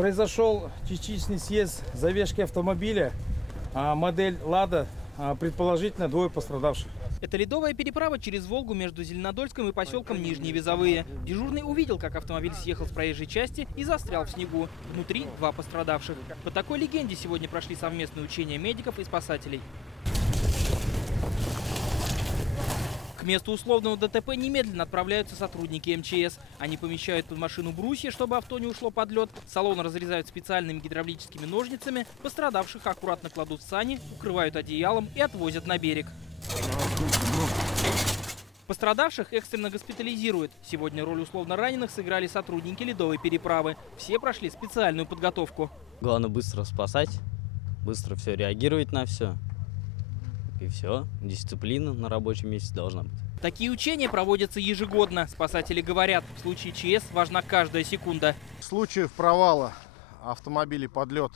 Произошел частичный съезд завешки автомобиля, модель «Лада», предположительно двое пострадавших. Это ледовая переправа через Волгу между Зеленодольском и поселком Нижние Вязовые. Дежурный увидел, как автомобиль съехал с проезжей части и застрял в снегу. Внутри два пострадавших. По такой легенде сегодня прошли совместные учения медиков и спасателей. К месту условного ДТП немедленно отправляются сотрудники МЧС. Они помещают под машину брусья, чтобы авто не ушло под лед. Салон разрезают специальными гидравлическими ножницами. Пострадавших аккуратно кладут в сани, укрывают одеялом и отвозят на берег. Пострадавших экстренно госпитализируют. Сегодня роль условно раненых сыграли сотрудники ледовой переправы. Все прошли специальную подготовку. Главное быстро спасать, быстро все реагировать на все. И все, дисциплина на рабочем месте должна быть. Такие учения проводятся ежегодно. Спасатели говорят, в случае ЧС важна каждая секунда. Случаев провала автомобилей под лед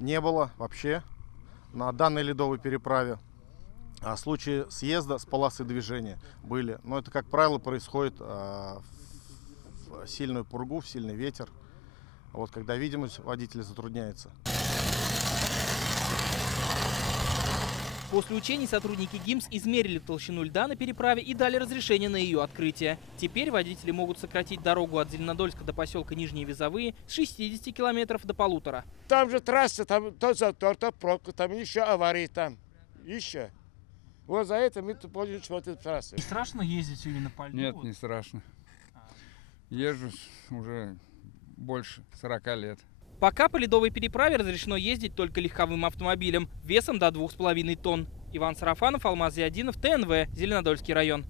не было вообще на данной ледовой переправе. А случаи съезда с полосы движения были. Но это, как правило, происходит в сильную пургу, в сильный ветер. Вот, когда видимость водителя затрудняется. После учений сотрудники ГИМС измерили толщину льда на переправе и дали разрешение на ее открытие. Теперь водители могут сократить дорогу от Зеленодольска до поселка Нижние Вязовые с 60 километров до 1,5. Там же трасса, там то затор, то пробка, там еще аварии там. Еще. Вот за это мы пользуемся вот этой трассой. Не страшно ездить именно по льду? Нет, не страшно. Езжу уже больше 40 лет. Пока по ледовой переправе разрешено ездить только легковым автомобилем весом до 2,5 тонн. Иван Сарафанов, Алмаз Зиадинов, ТНВ, Зеленодольский район.